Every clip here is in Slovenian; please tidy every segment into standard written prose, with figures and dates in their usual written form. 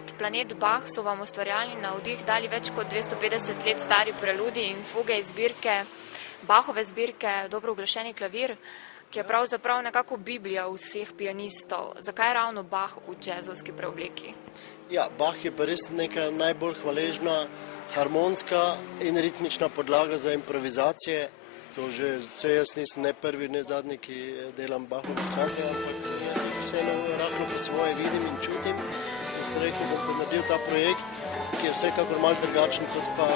projekt Planet Bach so vam ustvarjalni navdih dali več kot 250 let stari preludi in fuge iz zbirke, Bachove zbirke Dobro uglašeni klavir, ki je pravzaprav nekako biblija vseh pianistov. Zakaj ravno Bach v džezovski preobleki? Ja, Bach je pa res neka najbolj hvaležna harmonska in ritmična podlaga za improvizacije. To že jaz nisem ne prvi, ne zadnji, ki delam Bachove skladbe, ampak jaz vseeno rahlo po svoje vidim in čutim. In sem rekel, bom naredil ta projekt, ki je vsekakor malo drugačen, kot pa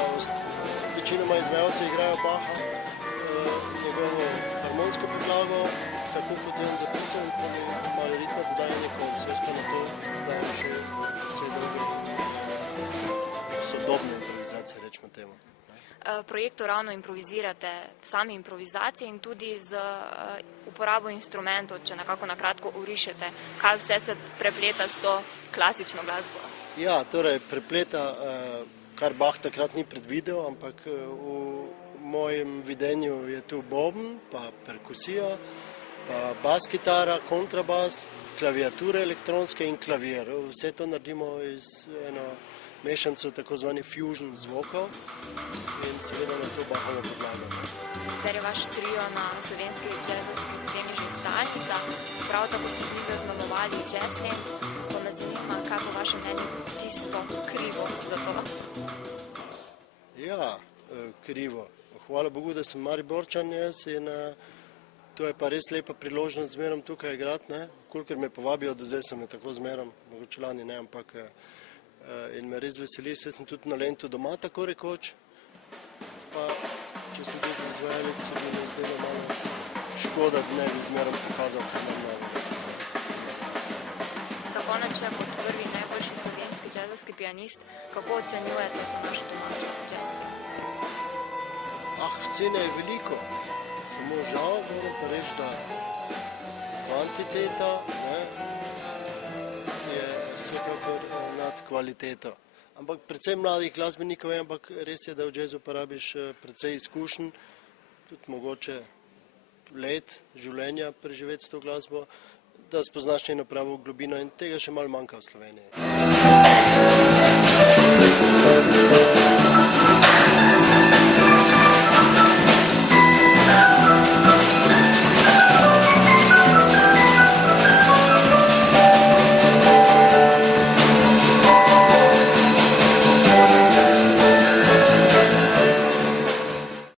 večinoma izvajalci igrajo Bacha, njegovo harmonsko podlago, tako kot je on zapisal, in pa mi malo ritma dodaje neko svest, pa na to dajem še vse druge sodobne improvizacije, rečemo temu. Projektu ravno improvizirate, sami improvizacije in tudi z uporabo instrumentov, če nekako na kratko orišete, kaj vse se prepleta s to klasično glasbo. Ja, torej prepleta, kar Bach takrat ni predvidel, ampak v mojem videnju je tu boben, pa perkusija, pa bas kitara, kontrabas, klaviature elektronske in klavir. Vse to naredimo iz eno mešancev tako zvani fusion zvokov in seveda na to Bachovo podlago. Sicer je vaš trio na slovenski džezovski sceni že stalnica, prav tako ste z njim zaznamovali jazz scen, pa me zanima, kaj po vašem mnenju tisto krivo za to? Ja, krivo. Hvala Bogu, da sem Mariborčan jaz in to je pa res lepa priložnost zmerom tukaj igrati, ne? Kolikor me povabijo, do zdaj sem me tako zmerom, mogoče lani ne, ampak in me res veseli, saj sem tudi na Lentu doma tako rekoč, pa če sem bil izvajalec, se mi je zdelo malo škoda, da ne bi zmerom pokazal, kaj nam novega. Za konec še kot prvi najboljši slovenski džezovski pianist, kako ocenjujete to našo domačo jazz sceno? Scene je veliko, samo žal moram pa reči, da kvantiteta je vsekakor nad kvaliteto. Ampak predvsem mladih glasbenikov je, ampak res je, da v jazzu porabiš precej izkušenj, tudi mogoče let življenja preživeti s to glasbo, da spoznaš njeno pravo globino in tega še malo manjka v Sloveniji.